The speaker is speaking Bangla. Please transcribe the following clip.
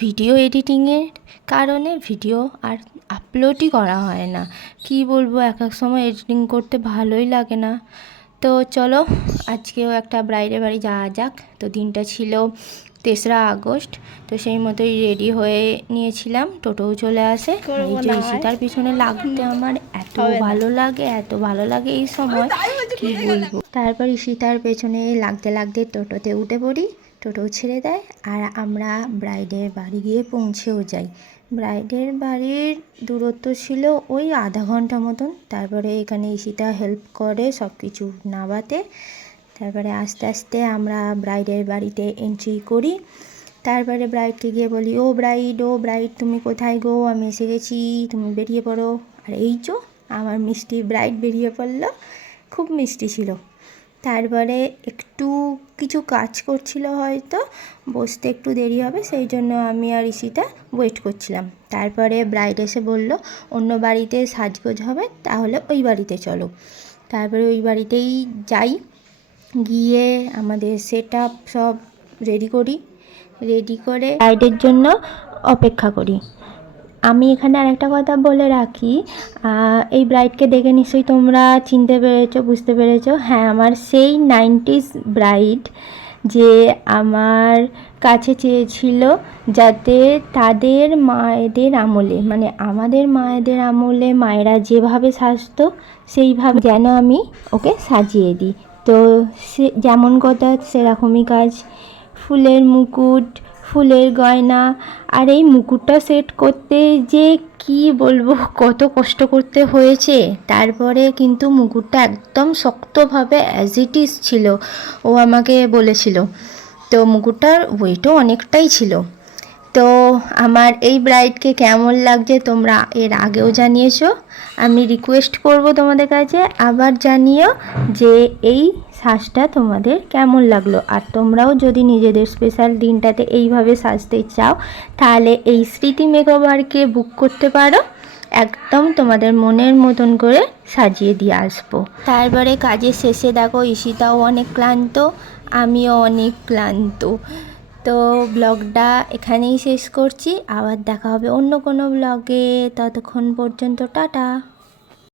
ভিডিও এডিটিংয়ের কারণে ভিডিও আর আপলোডই করা হয় না। কি বলবো, এক এক সময় এডিটিং করতে ভালোই লাগে না। তো চলো আজকেও একটা ব্রাইডের বাড়ি যাওয়া যাক। তো দিনটা ছিল 3রা আগস্ট। তো সেই মতোই রেডি হয়ে নিয়েছিলাম, টোটোও চলে আসে। এই যে ঈশিতার পিছনে লাগতে আমার এত ভালো লাগে এই সময় কি বলবো। তারপর ঈশিতার পেছনে লাগতে লাগতে টোটোতে উঠে পড়ি, টোটো ছেড়ে দেয় আর আমরা ব্রাইডের বাড়ি গিয়ে পৌঁছেও যাই। ব্রাইডের বাড়ির দূরত্ব ছিল ওই আধা ঘন্টা মতন। তারপরে এখানে ঈশিতা হেল্প করে সব কিছু নামাতে। তারপরে আস্তে আস্তে আমরা ব্রাইডের বাড়িতে এন্ট্রি করি। তারপরে ব্রাইডকে গিয়ে বলি, ও ব্রাইড তুমি কোথায় গো, আমি এসে গেছি, তুমি বেরিয়ে পড়ো। আর এই যে আমার মিষ্টি ব্রাইড বেরিয়ে পড়লো, খুব মিষ্টি ছিল। তারপরে একটু কিছু কাজ করছিল, হয়তো বসতে একটু দেরি হবে, সেই জন্য আমি আর ঈশিতা ওয়েট করছিলাম। তারপরে ব্রাইড এসে বলল অন্য বাড়িতে সাজগোজ হবে, তাহলে ওই বাড়িতে চলো। তারপরে ওই বাড়িতেই যাই, গিয়ে আমাদের সেট আপ সব রেডি করে ব্রাইডের জন্য অপেক্ষা করি। আমি এখানে আরেকটা কথা বলে রাখি, এই ব্রাইডকে দেখে নিশ্চয়ই তোমরা চিনতে পেরেছো, বুঝতে পেরেছো। হ্যাঁ, আমার সেই 90s ব্রাইড যে আমার কাছে চেয়েছিল যাতে তাদের মায়েদের আমলে, মানে আমাদের মায়েদের আমলে মায়েরা যেভাবে সাজতো সেইভাবে যেন আমি ওকে সাজিয়ে দিই। তো সে যেমন কথা সেরকমই কাজ, ফুলের মুকুট, ফুলের গয়না, আর এই মুকুটটা সেট করতে যে কি বলবো কত কষ্ট করতে হয়েছে। তারপরে কিন্তু মুকুটটা একদম শক্তভাবে অ্যাজ ইট ইজ ছিল, ও আমাকে বলেছিল। তো মুকুটটার ওয়েটও অনেকটাই ছিল। তো আমার এই ব্রাইডকে কেমন লাগছে তোমরা এর আগেও জানিয়েছো, আমি রিকোয়েস্ট করব তোমাদের কাছে আবার জানিও যে এই সাজটা তোমাদের কেমন লাগলো। আর তোমরাও যদি নিজেদের স্পেশাল দিনটাতে এইভাবে সাজতে চাও, তাহলে এই স্মৃতি মেকওভারকে বুক করতে পারো, একদম তোমাদের মনের মতন করে সাজিয়ে দিয়ে আসবো। তারপরে কাজের শেষে দেখো ঈশিতাও অনেক ক্লান্ত, আমিও অনেক ক্লান্ত। তো ব্লগটা এখানেই শেষ করছি, আবার দেখা হবে অন্য কোনো ব্লগে। ততক্ষণ পর্যন্ত টাটা।